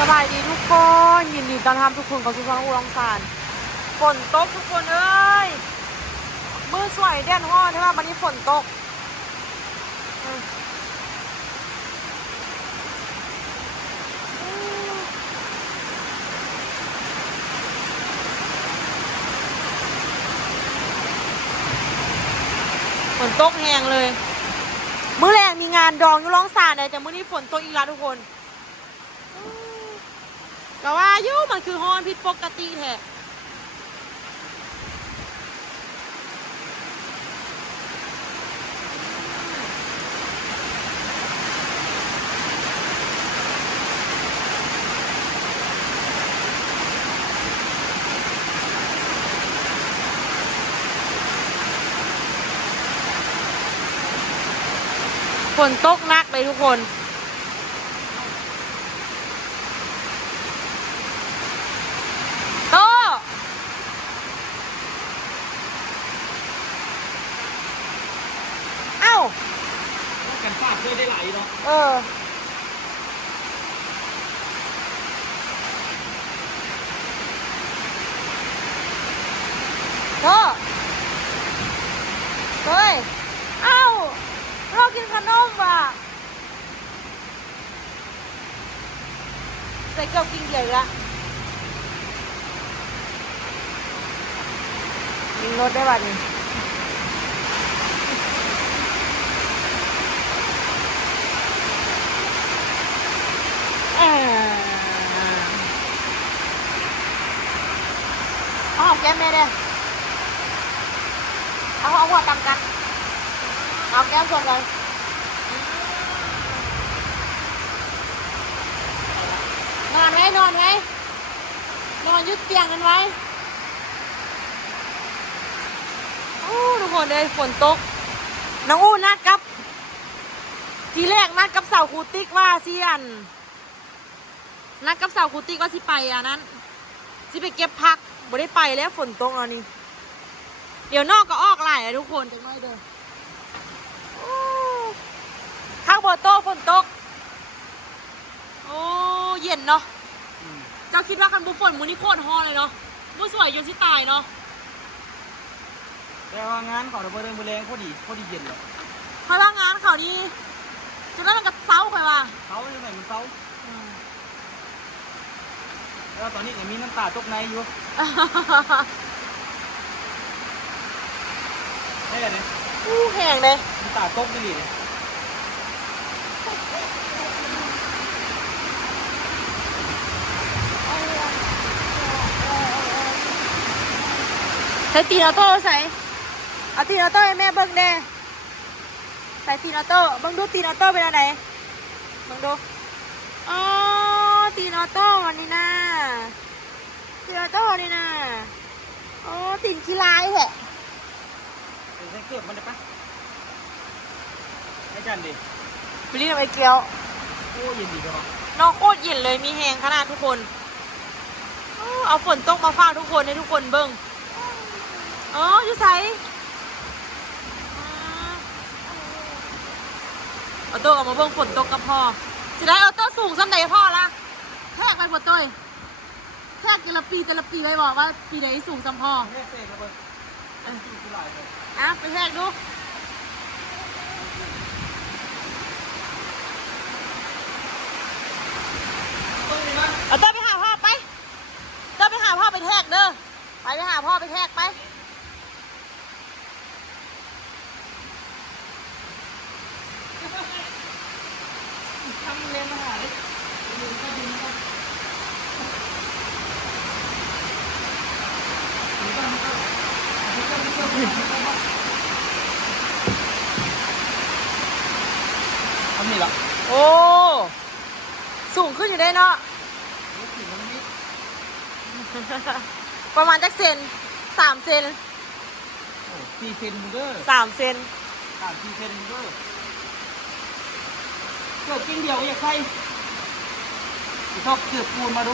สบายดีทุกคนยินดีต้อนรับทุกคนเข้าสู่ช่องอู่รองสารฝนตกทุกคนเอ้ยมือสวยแดดฮ้อนใช่ป่ะวันนี้ฝนตกฝนตกแห้งเลยมื้อแรกมีงานดองอยู่รองสารเลยแต่มื้อนี้ฝนตกอีกแล้วทุกคนก็ว่าอยู่มันคือฮ้อนผิดปกติแท้ฝนตกหนักเลยทุกคนโตเอ้ากันฟาดเพื่อได้ไหลเนาะโตเฮ้ยเอ้าเรากินขนมว่ะใส่เกลือกินเดียวอีกละยิงรถได้ป่ะนี่เอาหอมแก้มแม่เด้เอาหัวตำกันเอาแก้มส่วนเลยนอนไว้นอนไว้นอนยึดเตียงกันไว้โอ้ทุกคนเลยฝนตกน้องอู้นัดกับทีแรกนัดกับสาวคูติ๊กว่าสินัดกับสาวคูติ๊กว่าสิไปนั้นสิไปเก็บผักบ่ได้ไปแล้วฝนตกแล้วนี่เดี๋ยวนอกก็ออกหลายทุกคนจังเลยเด้อข้างบนโต๊ะฝนตกโอ้เย็นเนาะเจ้าคิดว่าคันบุฝนมื้อนี้โคตรฮอเลยเนาะบุสวยจนสิตายเนาะแต่ว่างานเขาเดินมือแรงพอดีเย็นเลยเพราะว่างานเขานี่จะได้มันกระเซ้าใครว่าเขาอยู่ไหนมันเซ้าแล้วตอนนี้ยังมีน้ำตาตกในอยู่นี่แหละเนี่ยแห้งเลยน้ำตาตกนี่เลยใส่ตีนออโต้ใส่เอาตีนออโต้ให้แม่เบิ้งแน่ใส่ตีนออโต้เบิ้งดูตีนออโต้เป็นอะไรเบิ้งดูอ๋อตีนออโต้วันนี้นะตีนออโต้นี่นะอ๋อตีนขี้ลายแหละใส่เกือบมันได้ปะให้กันดิไปรีบไปเกลียวโอ้เย็นดีจังนอกโคตรเย็นเลยมีแหงขนาดทุกคนเอาฝนตกมาฝากทุกคนให้ทุกคนเบิ้งอ๋ออยู่ใส่เอาตัวออกมาเบิ้งฝนตกกับพ่อจะได้เอาตัวสูงซ้ำใดพ่อละแทกไปฝนตัวแทกแต่ละปีไปบอกว่าปีไหนสูงซ้ำพ่อแม่เซ่ครับเบิ้งไปแทกดูเอาตัวไปหาพ่อไปตัวไปหาพ่อไปแทกเด้อไปหาพ่อไปแทกไปทำเล่นมาหาเลยทำนี่ละโอ้สูงขึ้นอยู่ได้เนาะประมาณจักเซน3 เซน4 เซนบูเกอร์3 เซน4 เซนบูเกอร์เกือบกิ้งเดียวอยากใส่ชอบเกือบปูนมาดู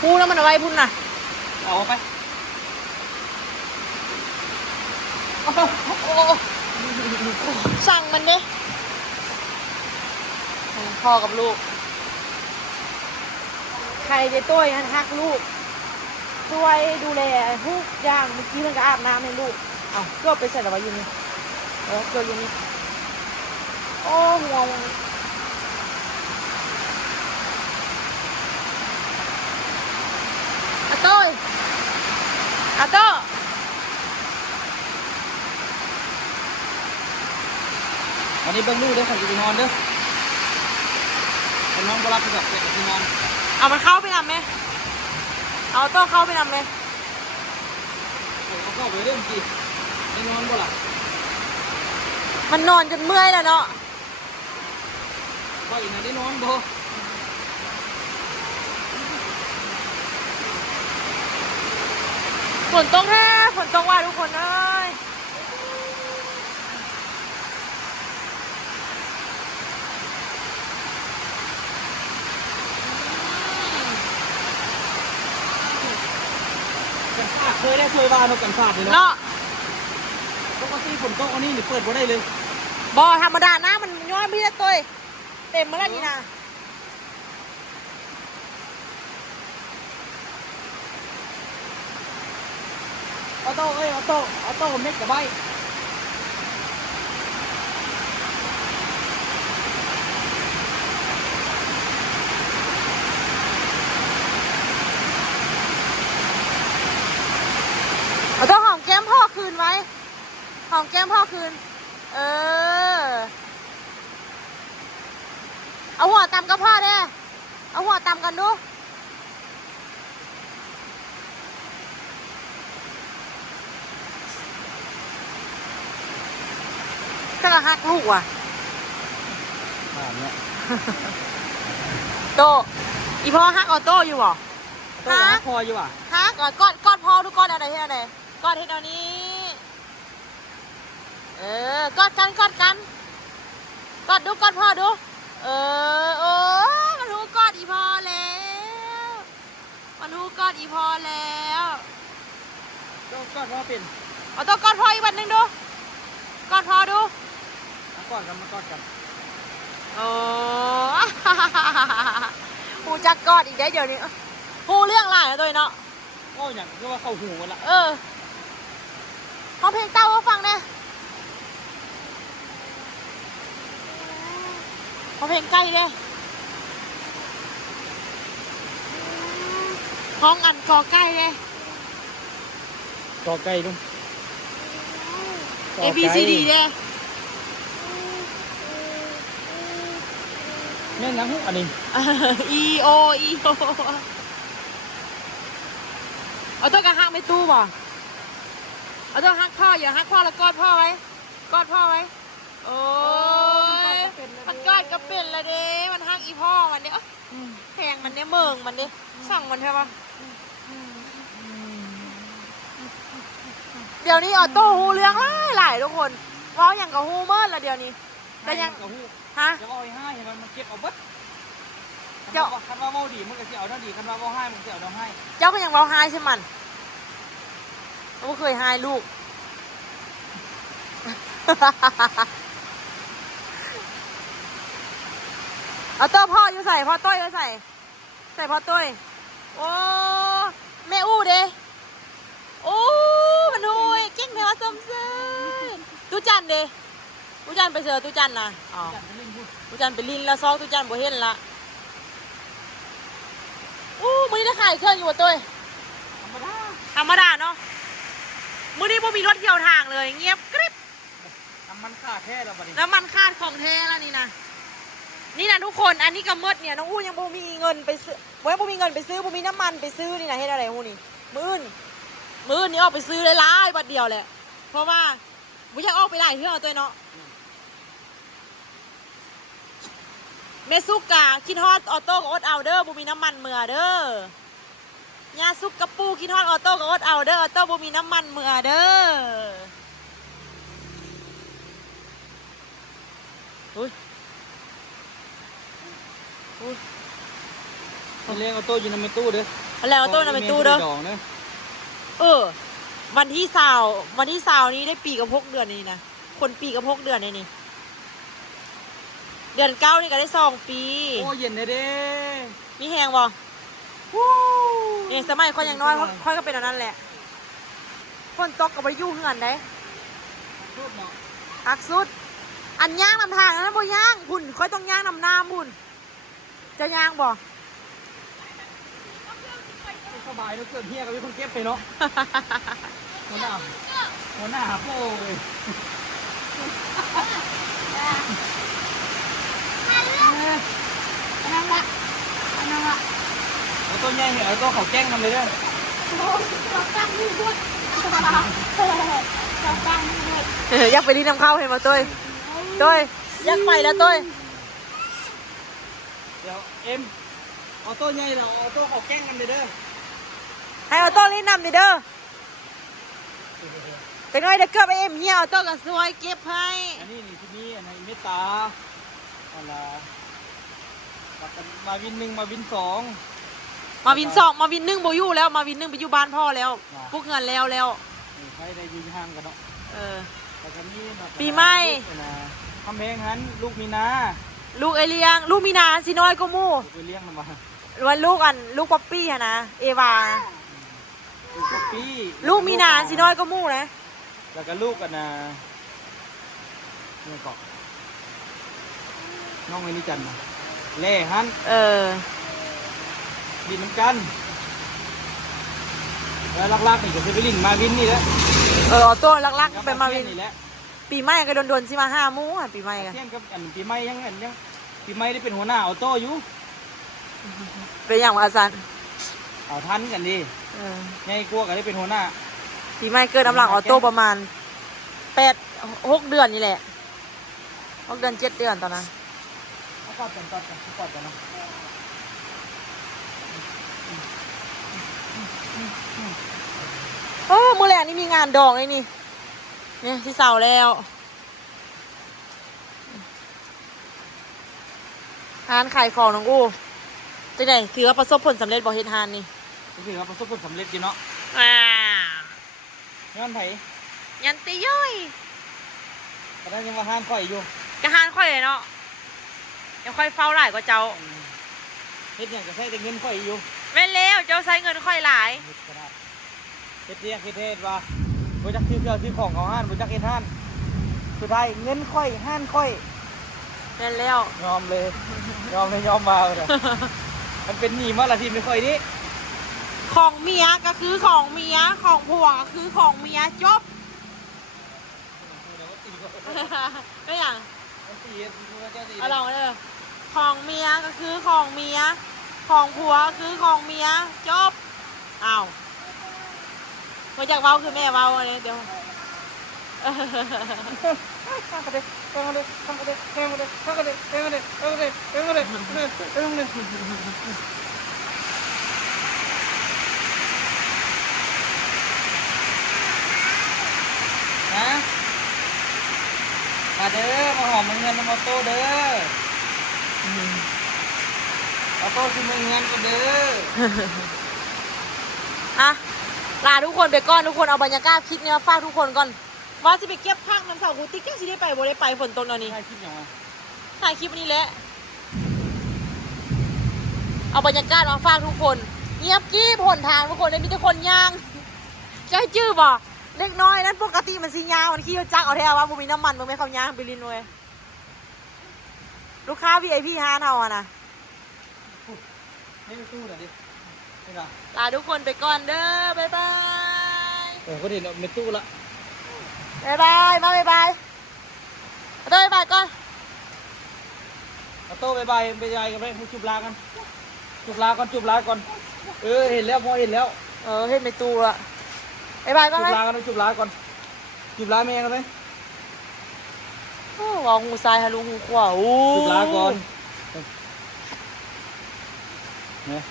พูแล้วมันเอาไว้พุ่นน่ะเอาไปสั่งมันดิพ่อกับลูก ใครจะต้วยฮักลูกช่วยดูแลทุกอย่างเมื่อกี้มันก็อาบน้ำให้ลูกเอาเกือบไปใส่ระบายอยู่นี่เกือบอยู่นี่โอ้หัวมันอาโต้ยอาโต้ วันนี้เบิ้งลูกเด้อขันจะนอนเด้อคนน้องก็รับไปกับเด็กจะนอน เอามันเข้าไปนำไหมเอาโต้เข้าไปนำไหม เอาเข้าไปเรื่องกี่ได้นอนบ่ล่ะ มันนอนจนเมื่อยแล้วเนาะ ว่าอีกนะได้นอนบ่ ฝนตกแท้ฝนตกว่าทุกคนเอ้ยกันฟาดเคยได้เคยว่าเรากันฟาดเลยเนาะ เนาะ ปกติฝนตกอันนี้นี่เปิดบ่ได้เลย บ่ธรรมดานะมันย้อนพี่ละตัวเต็มมาแล้วนี่นะ ออโต้เอ้ยออโต้เม็ดกับใบ เอาตัวหอมแก้มพ่อคืนไว้หอมแก้มพ่อคืนเอาหัวตำกับพ่อเด้เอาหัวตำกันดูก็ละฮักลูกว่ะ เนี่ย โตอีพ่อฮักออโต้อยู่บ่ โต้ฮักพออยู่อ่ะ ฮักกอดพ่อทุกกอดอะไรที่อะไรกอดให้เดี๋ยวนี้กอดกันกอดดูกอดพ่อดูโอ้มันรู้กอดอีพ่อแล้วมันรู้กอดอีพ่อแล้ว โต้กอดพ่อเป็น เอาตัวกอดพ่ออีกวันหนึ่งดูกอดพ่อดู มากอดกันมากอดกัน โอ้ หูจักกอดอีกได้เดี๋ยวนี้หูเรื่องหลายแล้วตัวเนาะ โอ้ยอย่างคือว่าเข้าหูมันละ ห้องเพลงเต้าก็ฟังเนี่ยห้องเพลงใกล้เด้ห้องอันกอใกล้เด้ กอไก่ลุง A B C D เด้ แม่นยังอันนี้ E O E O เอาตัวกระหักไม่ตู้บ่เอาตัวหักพ่ออย่าหักพ่อแล้วกอดพ่อไว้กอดพ่อไว้โอ้ยมันกอดก็เป็นละเด้มันหักอีพ่อมันเนี่ยแพงมันเนี่ยเมืองมันเนี่ยสั่งมันใช่ปะเดี๋ยวนี้ออโต้ฮูเรื่องหลายทุกคนเว้าอย่างกับฮูเมิร์ดละเดี๋ยวนี้แต่ยัง กับหู ฮะ จะเอาให้เห็นมันเก็บเอาเบิด เจ้า คันว่าเว้าดีมันก็สิเอาได้ดีคันว่าเว้าให้มันก็สิเอาได้ให้ เจ้าก็ยังเว้าไฮใช่มันเราเคยไฮลูก เอาตัวพ่ออยู่ใส่พ่อต้อยอยู่ใส่พ่อต้อยโอ้แม่อู้เด้โอ้มันดูเก่งแท้ว่าสมซื่อตู้จันเด้ตู้จันไปเสือตู้จันนะอ๋อ จัดเป็นเรื่องพูด ตู้จันไปลินแล้วซอกตู้จันบ่เห็นละอู้มื้อนี้ได้ขายเครื่องอยู่บ่ต้อย ธรรมดา ธรรมดาเนาะมื้อนี้บ่มีรถเที่ยวทางเลย เงียบกริบ น้ำมันขาดแท้แล้วบัดนี้ น้ำมันคาดของแท้แล้วนี่นะนี่นะทุกคนอันนี้กำมดเนี่ยน้องอู้ยังบ่มีเงินไปซื้อบ่มีเงินไปซื้อบ่มีน้ำมันไปซื้อนี่นะเฮ็ดอะไรฮู้นี่มื้ออื่นนี่ออกไปซื้อหลายๆบัดเดียวแหละเพราะว่าบ่อยากออกไปหลายเทื่อตัวเนาะเมซุกกะคิดฮอดออโต้ก็อดเอาเด้อบ่มีน้ำมันเมื่อเด้อยาซุกกระปูคิดฮอดออโต้ก็อดเอาเด้อออโต้บ่มีน้ำมันเมื่อเด้ออุ้ย เลี้ยงเอาโต้อยู่ในตู้เด้อ แล้วเอาโต้นำไปตู้เด้อ ดองเด้อ วันที่20นี้ได้ปีกับ6เดือนนี่นะคนปีกับ6เดือนนี่เดือน9นี่ก็ได้2ปี โอ้เย็นเลยเด้ มีแหงบ่ นี่สมัยค่อยยังน้อยค่อยก็เป็นอันนั้นแหละฝนตกกับบริยูเหือนได้ รูปเนาะ อักสุด อันย่างนำทางนะบ่ย่างหุ่นค่อยต้องย่างนำน้ำหุ่นจะย่างบ่ สบายแล้วเกิดเฮียกับพี่คนเก็บไปเนาะหัวหน้าโป้เลยนั่งละเอาตัวใหญ่เหรอเอาตัวเขาแจ้งทำเลยเด้อ อยากไปรีดน้ำเข้าเห็นมาตุ้ยอยากไปแล้วตุ้ย เดี๋ยวเอ็มเอาตัวใหญ่เหรอเอาตัวเขาแจ้งกันเลยเด้อ ให้เอาโต้รีดน้ำดิเด้อแต่น้อยเด็กเกือบไอเอ็มเหี่ยวโต้กับสวยเก็บให้ อันนี้นี่ที่นี่ในเมตตาอะไรมาวินหนึ่งมาวินสอง มาวินสองมาวินหนึ่งโบอยู่แล้วมาวินหนึ่งไปอยู่บ้านพ่อแล้วพวกเงินแล้วใครได้ยืนห่างกันเนาะ แต่ก็มีแบบ ปีใหม่ ทำเพลงฮันลูกมีนา ลูกไอเลี้ยงลูกมีนาสิน้อยก็มู่ ไปเลี้ยงมันมา วันลูกป๊อปปี้อะนะเอวา ลูกกะปี้ ลูกมีนาสิน้อยก็มู่นะ แล้วก็ลูกกันนะนี่เกาะน้องไอ้นี่จันนะเล่ฮันดินน้ำกันแล้วลักๆนี่ก็คือไปลินมาวินนี่แหละ ออโต้ลักๆไปมาวิน นี่แหละ ปีใหม่ก็โดนๆสิมา5 มู่ปีใหม่กัน เที่ยงกับอันปีใหม่ยังปีใหม่ได้เป็นหัวหน้าออโต้อยู่ เป็นอย่างว่าอาจารย์ เอาทันกันดีไงกลัวกันได้เป็นหัวหน้า ปีใหม่เกิดน้ำหลังออโต้ประมาณ6 เดือนนี่แหละ6 เดือน7 เดือนตอนนั้น เอากอดกันเนาะ โอ้มือแรกนี่มีงานดองเลยนี่เนี่ยที่เสาแล้วฮานขายของน้องอู้จังไหนถือว่าประสบผลสำเร็จบ่เฮ็ดฮานนี่ ก็คือว่าประสบผลสำเร็จอยู่เนาะ ย้อนไผ ยันตีย่อย ก็ได้ยังมาห้ามข่อยอยู่ จะฮานค่อยเลยเนาะยังค่อยเฝ้าหลายกว่าเจ้า เฮ็ดหยังก็ใช้แต่เงินข่อยอยู่ แม่นแล้วเจ้าใช้เงินค่อยหลาย เฮ็ดก็ได้เฮ็ดเรียกเฮ็ดเทศว่าบ่จักซื้อเครื่องซื้อของเขาห้านบ่จักเฮ็ดห้านสุดท้ายเงินข่อยห้านข่อย แม่นแล้ว ยอมเลยยอมมาเลยมันเป็นหนี้มาละทีไม่ค่อยนี้ ของเมียก็คือของเมียของผัวก็คือของเมียจบ ไม่อย่างเอาลองเลยของเมียก็คือของเมียของผัวก็คือของเมียจบอ้าวมาจากเว้าคือแม่เว้าอะไรเดี๋ยวนะมาเด้อมาหอมเงินมาโตเด้อเอาโตซื้อเงินกันเด้อ อ่ะลาทุกคนไปก่อนทุกคนเอาบรรยากาศคลิปนี้มาฝากทุกคนก่อนว่าจะไปเก็บผักน้ำเสากูติ๊กแค่สิได้ไปบ่ได้ไปฝนตกตอนนี้ ใช่คิดอย่างไร ถ่ายคลิปนี้แหละเอาบรรยากาศมาฝากทุกคนเงียบกี้ผลทางทุกคนเลยมีแต่คนย่างจะให้จื้อบ่เล็กน้อยนั้นปกติมันสียางมันขี้จักเอาแท้ว่าผมมีน้ำมันมันไม่เข้ายางไปลินเว้ยลูกค้า VIP ฮาเท่าอ่ะนะ ให้ไปตู้หน่อยดินี่นะ ลาทุกคนไปก่อนเด้อบ๊ายบาย ก็เดี๋ยวในตู้ละ บ๊ายบายมาบ๊ายบายเอาตัวบ๊ายบายก่อน เอาโต้บายกันไปจุบลากันจุบลาก่อนเห็นแล้วพอเห็นแล้ว เห็นในตู้ละบ๊ายบายก่อน จุ ไหม บลากันจุบลาก่อนจุบลาแม่กันไหม โอ้วางหูซ้ายฮะลุงหูขวาโอ้ จุบลาก่อนเนี่ย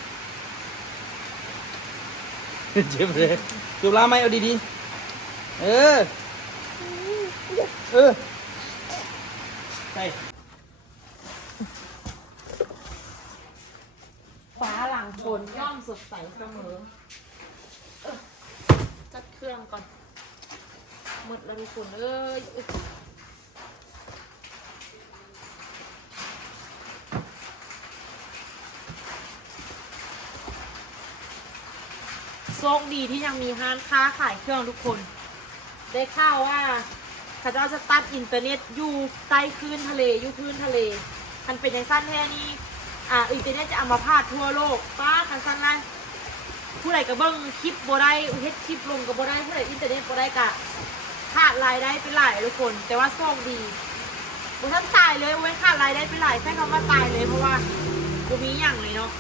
เจ็บเลยจุบลาไหมเอาดีๆใช่ ฟ้าหลังฝนย่อมสดใสเสมอจัดเครื่องก่อนหมดแล้วทุกคนเอ้ย ชคดีที่ยังมีห้างค้าขายเครื่องทุกคน ได้ข่าวว่าเขาจะจะตัดอินเทอร์เน็ตอยู่ใต้พื้นทะเลอยู่พื้นทะเลมันเป็นในสั้นแค่นี้อินเทอร์เน็ตจะเอามาพาดทั่วโลกป้าคันสั้นไรผู้ใดก็เบิ้งคลิปโบได้เฮ็ดคลิปลงกับโบได้ผู้ใดอินเทอร์เน็ตโบได้กะขาดรายได้เป็นหลายทุกคน แต่ว่าโชคดีโบท่านตายเลยโอ้ยขาดรายได้เป็นหลายใช้คำว่าตายเลยเพราะว่าโบมีอย่างเลยเนาะ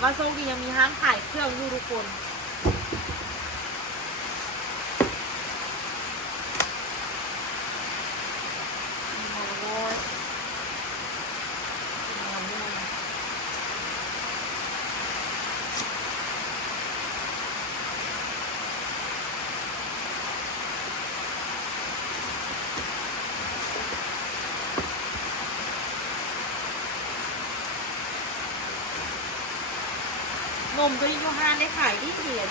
ว่าโชคดียังมีห้างขายเครื่องอยู่ทุกคนนมตัวนี้ยูฮานได้ขายที่เขียน